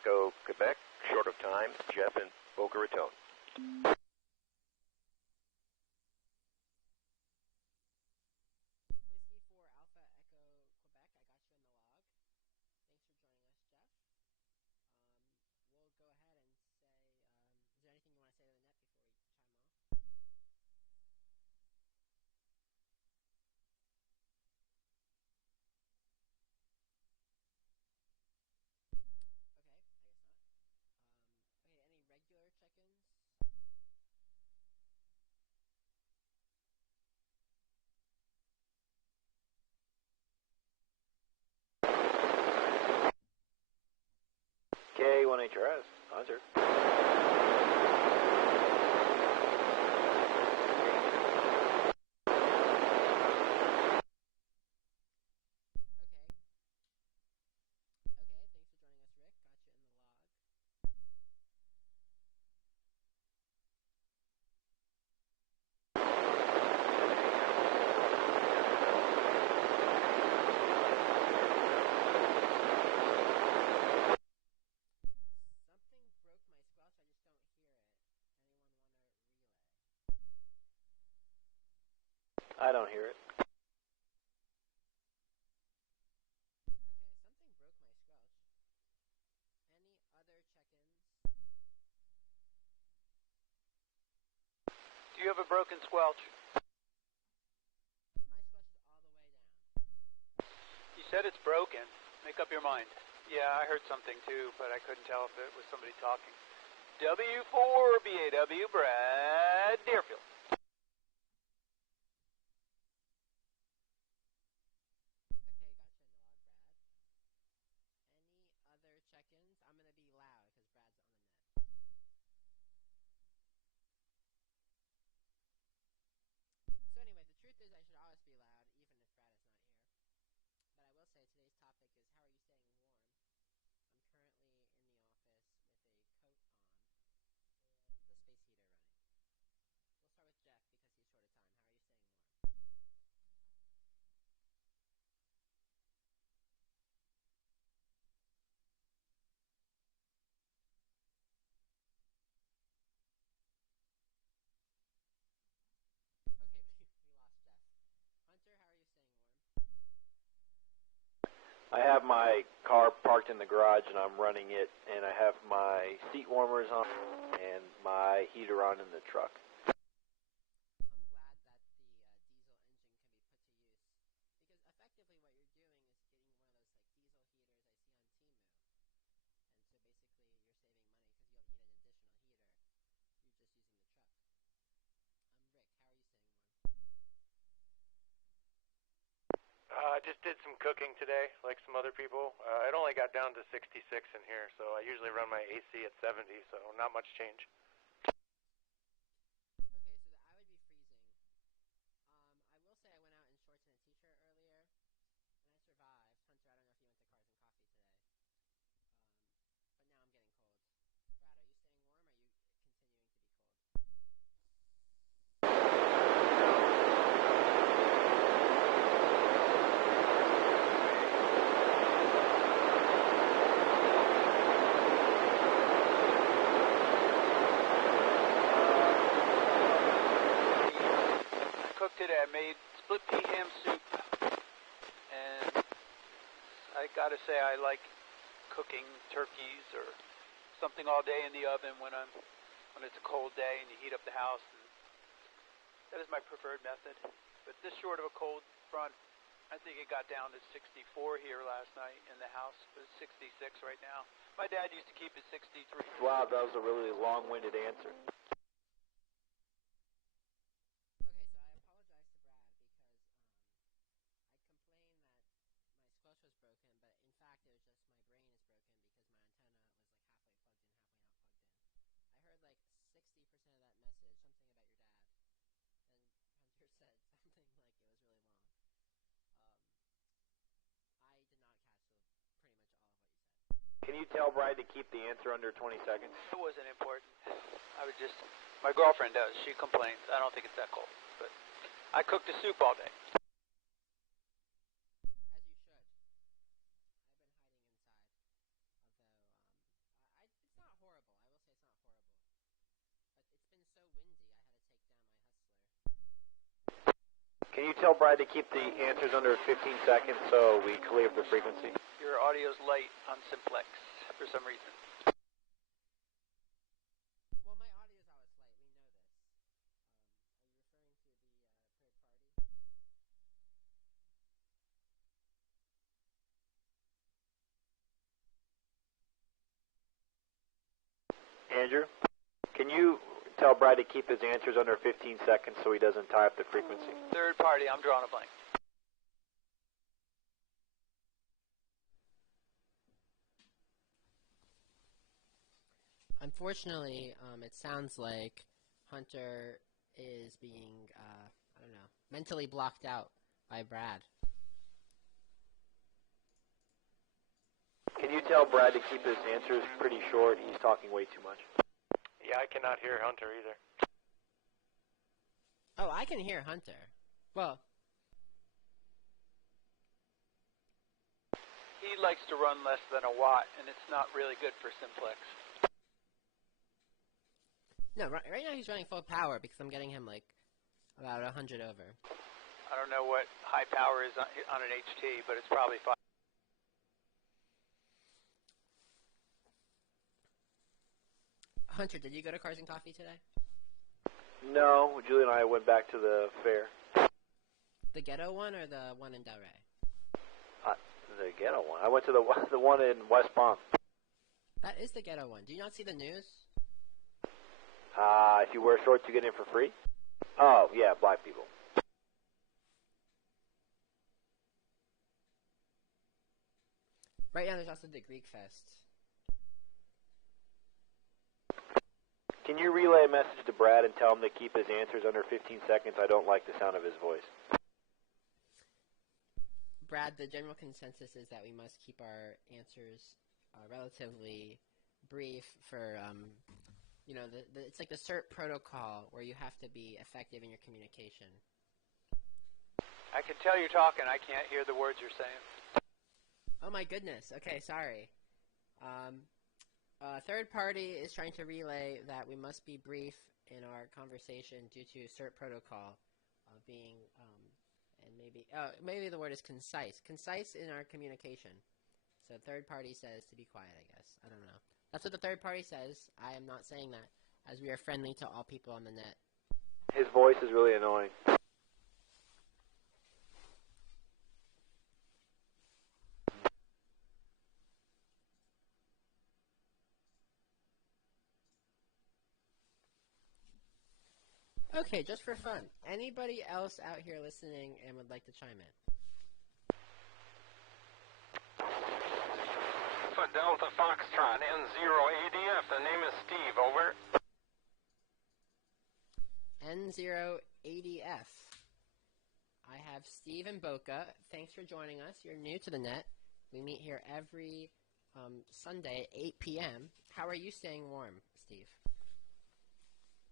Echo, Quebec, short of time, Jeff and Boca Raton. Whiskey 4 Alpha Echo Quebec, I got you in the log. Thanks for joining us, Jeff. We'll go ahead and say, is there anything you want to say to the net before we chime off? Okay, I guess not. Okay, any regular check-ins? K1HRS, Hunter. Okay, thanks for joining us, Rick. Got you in the log. Something broke my squelch, I just don't hear it. Anyone want to relay? I don't hear it. Okay, something broke my squelch. Any other check-ins? Do you have a broken squelch? My squelch is all the way down. You said it's broken. Make up your mind. Yeah, I heard something too, but I couldn't tell if it was somebody talking. W4 BAW Brad Deerfield. Okay, gotcha in the log, Brad. Any other check-ins? I'm going to be loud because Brad's on the net. So anyway, the truth is I should always be loud, even if Brad is not here. But I will say today's topic is how are you staying warm? I'm currently in the office with a coat on and the space heater running. We'll start with Jeff because he's short of time. How are you staying warm? Okay, we lost Jeff. Hunter, how are you staying warm? I have my car parked in the garage and I'm running it, and I have my seat warmers on and my heater on in the truck. I'm glad that the diesel engine can be put to use because effectively what you're doing is getting one of those like diesel heaters I see on Temu, and so basically you're saving money because you don't need an additional heater. You're just using the truck. Rick, how are you staying warm? I just did some cooking today, like some other people. It only got down to 66 in here, so I usually run my AC at 70, so not much change. Okay, so I would be freezing. I will say I went out in shorts and a t-shirt earlier, and I survived. Hunter, I don't know if you went to Cars and Coffee today, but now I'm getting cold. Brad, are you staying warm, or are you continuing to be cold? Today I made split pea ham soup, and I gotta say I like cooking turkeys or something all day in the oven when it's a cold day and you heat up the house. And that is my preferred method. But this short of a cold front, I think it got down to 64 here last night in the house. It's 66 right now. My dad used to keep it 63. Wow, that was a really long-winded answer. Okay, so I apologize to Brad because I complained that my squelch was broken, but in fact it was just my brain is broken because my antenna was like halfway plugged in, halfway not plugged in. I heard like 60% of that message, something about your dad, and Hunter said something like it was really long. I did not catch pretty much all of what you said. Can you tell Brad to keep the answer under 20 seconds? It wasn't important. My girlfriend does. She complains. I don't think it's that cold. But I cooked a soup all day. As you should. I've been hiding inside, although Can you tell Brad to keep the answers under 15 seconds so we clear the frequency? Your audio's light on simplex for some reason. Well, my audio is always light. We know this. Are you referring to the third party? Andrew, can you tell Brad to keep his answers under 15 seconds so he doesn't tie up the frequency? Third party, I'm drawing a blank. Unfortunately, it sounds like Hunter is being, I don't know, mentally blocked out by Brad. Can you tell Brad to keep his answers pretty short? He's talking way too much. Yeah, I cannot hear Hunter either. Oh, I can hear Hunter. Well, He likes to run less than a watt, and it's not really good for simplex. no, right now he's running full power because I'm getting him like about 100 over. I don't know what high power is on an HT, but it's probably 5. Hunter, did you go to Cars and Coffee today? No, Julie and I went back to the fair. The ghetto one or the one in Delray? The ghetto one. I went to the one in West Palm. That is the ghetto one. Do you not see the news? If you wear shorts, you get in for free? Oh, yeah, black people. Right now there's also the Greek Fest. Can you relay a message to Brad and tell him to keep his answers under 15 seconds? I don't like the sound of his voice. Brad, the general consensus is that we must keep our answers relatively brief for, you know, it's like the CERT protocol where you have to be effective in your communication. I can tell you're talking. I can't hear the words you're saying. Oh my goodness. Okay, sorry. Third party is trying to relay that we must be brief in our conversation due to CERT protocol being, and maybe the word is concise. Concise in our communication. So third party says to be quiet, I guess. I don't know. That's what the third party says. I am not saying that, as we are friendly to all people on the net. His voice is really annoying. Okay, just for fun. Anybody else out here listening and would like to chime in? For Delta Foxtrot N0ADF, the name is Steve, over. N0ADF. I have Steve and Boca. Thanks for joining us. You're new to the net. We meet here every Sunday at 8 p.m. How are you staying warm, Steve?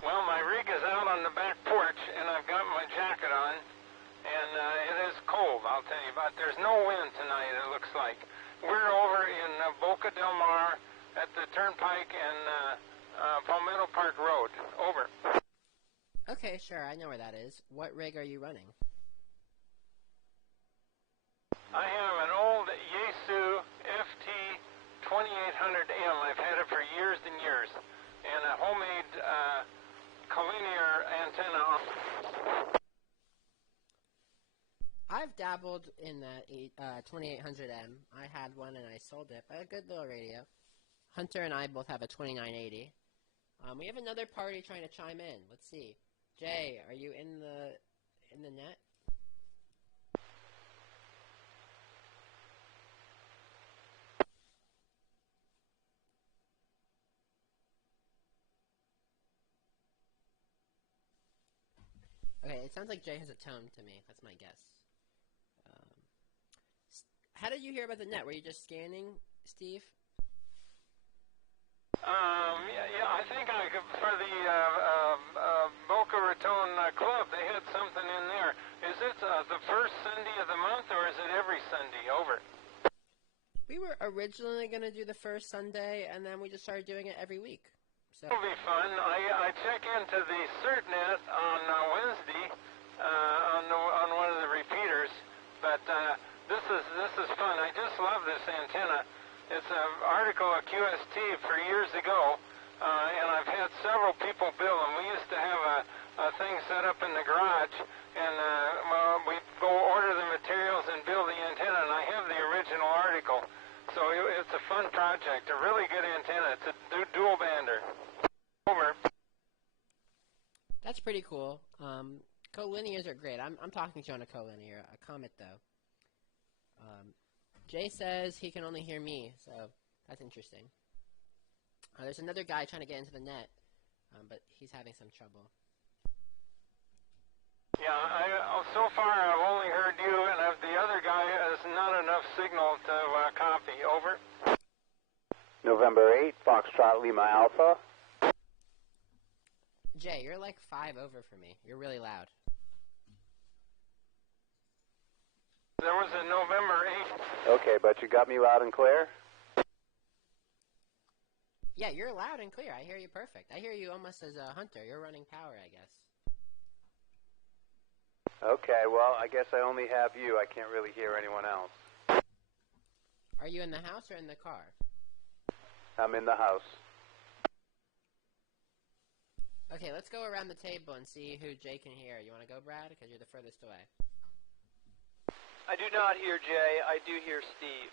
Well, my rig is out on the back porch, and I've got my jacket on, and it is cold, I'll tell you, but there's no wind tonight, it looks like. We're over in Boca del Mar at the Turnpike and Palmetto Park Road. Over. Okay, sure, I know where that is. What rig are you running? I have an old Yaesu FT 2800M. I've had it for years and years, and a homemade collinear antenna. I've dabbled in that 2800M. I had one and I sold it, but a good little radio. Hunter and I both have a 2980. We have another party trying to chime in. Let's see. Jay, are you in the net? Okay, it sounds like Jay has a tone to me. That's my guess. How did you hear about the net? Were you just scanning, Steve? Yeah, I think for the Boca Raton Club, they had something in there. Is it the first Sunday of the month, or is it every Sunday? Over. We were originally going to do the first Sunday, and then we just started doing it every week. So It'll be fun. I check into the CertNet on Wednesday, on one of the repeaters. But this is fun. I just love this antenna. It's an article of QST for years ago, and I've had several people build them. We used to have a thing set up in the garage, and we'd go order the materials and build the antenna, and I have the original article. So it's a fun project, a really good antenna. It's a dual bander. Over. That's pretty cool. Collinears are great. I'm talking to you on a collinear. A Comet, though. Jay says he can only hear me, so that's interesting. There's another guy trying to get into the net, but he's having some trouble. Yeah, so far I've only heard you, and the other guy has not enough signal to copy. Over. November 8, Foxtrot Lima Alpha. Jay, you're like 5 over for me. You're really loud. There was a November 8th. Okay, but you got me loud and clear? Yeah, you're loud and clear. I hear you perfect. I hear you almost as a hunter. You're running power, I guess. Okay, well, I guess I only have you. I can't really hear anyone else. Are you in the house or in the car? I'm in the house. Okay, let's go around the table and see who Jay can hear. You want to go, Brad? Because you're the furthest away. I do not hear Jay. I do hear Steve,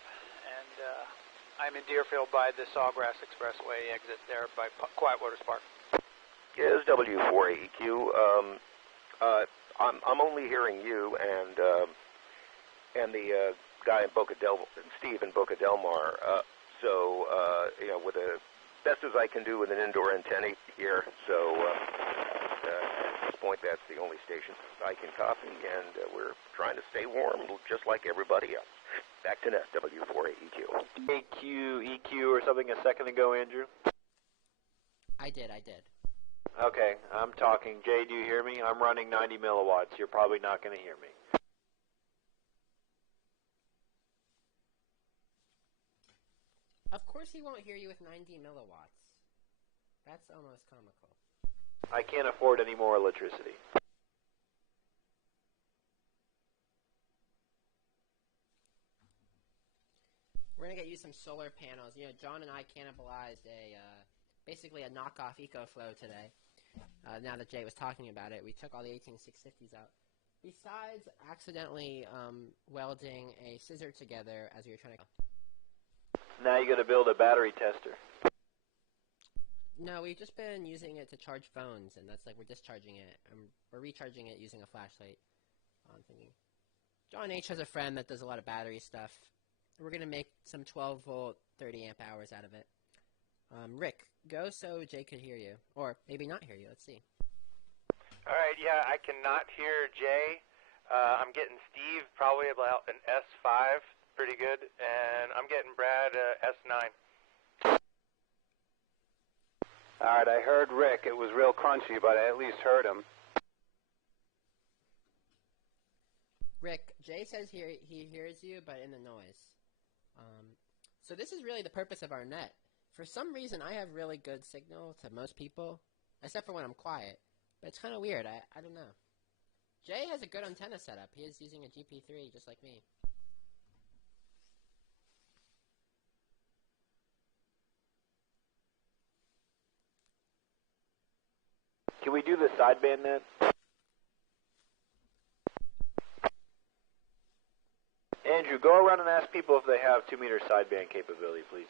and I'm in Deerfield by the Sawgrass Expressway exit there by Quiet Waters Park. Yes, W4AEQ. I'm only hearing you and the guy in Steve in Boca Del Mar. So with the best as I can do with an indoor antenna here. So at this point, that's the only station I can copy, and we're trying to stay warm, just like everybody else. Back to net, W4AEQ. EQ or something a second ago, Andrew? I did. Okay, I'm talking. Jay, do you hear me? I'm running 90 milliwatts. You're probably not going to hear me. Of course he won't hear you with 90 milliwatts. That's almost comical. I can't afford any more electricity. We're going to get you some solar panels. You know, John and I cannibalized basically a knockoff EcoFlow today. Now that Jay was talking about it, we took all the 18650s out. Besides accidentally welding a scissor together as we were trying to... Now you got to build a battery tester. No, we've just been using it to charge phones, and that's like we're discharging it. We're recharging it using a flashlight. Thingy. John H. has a friend that does a lot of battery stuff. We're going to make some 12-volt, 30 amp hours out of it. Rick, go so Jay could hear you. Or maybe not hear you. Let's see. All right, yeah, I cannot hear Jay. I'm getting Steve probably about an S5, pretty good, and I'm getting Brad S9. All right, I heard Rick. It was real crunchy, but I at least heard him. Rick, Jay says he hears you, but in the noise. So this is really the purpose of our net. For some reason, I have really good signal to most people, except for when I'm quiet. But it's kind of weird. I don't know. Jay has a good antenna setup. He is using a GP3, just like me. Can we do the sideband net? Andrew, go around and ask people if they have 2-meter sideband capability, please.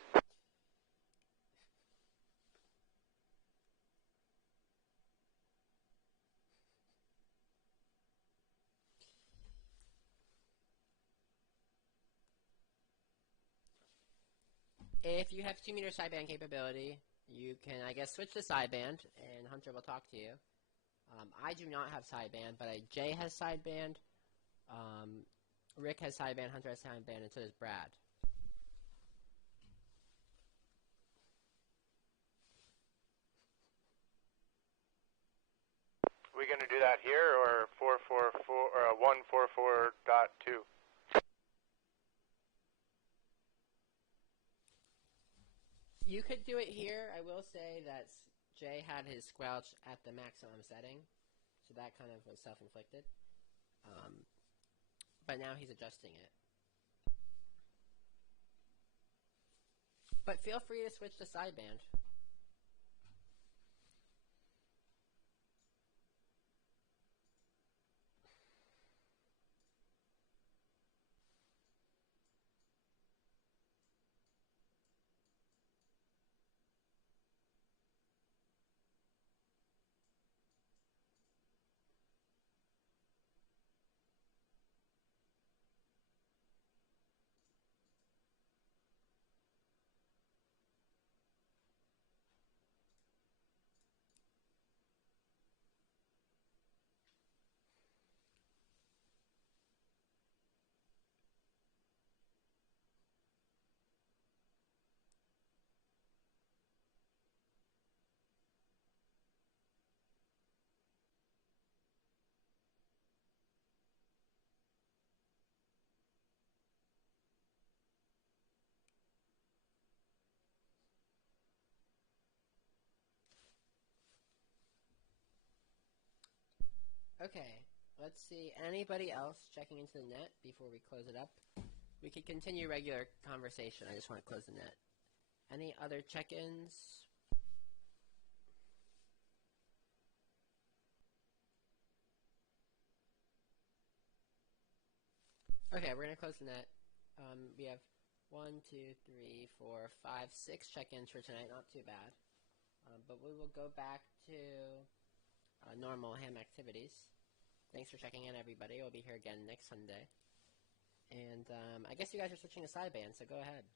If you have 2-meter sideband capability, you can, I guess, switch to sideband, and Hunter will talk to you. I do not have sideband, but Jay has sideband. Rick has sideband, Hunter has sideband, and so does Brad. Are we going to do that here or 444 or 144.2? You could do it here. I will say that Jay had his squelch at the maximum setting, so that kind of was self-inflicted. But now he's adjusting it. But feel free to switch to sideband. Okay, let's see. Anybody else checking into the net before we close it up? We could continue regular conversation. I just want to close the net. Any other check-ins? Okay, we're going to close the net. We have 1, 2, 3, 4, 5, 6 check-ins for tonight. Not too bad. But we will go back to normal ham activities. Thanks for checking in, everybody. We'll be here again next Sunday. And I guess you guys are switching to sideband, so go ahead.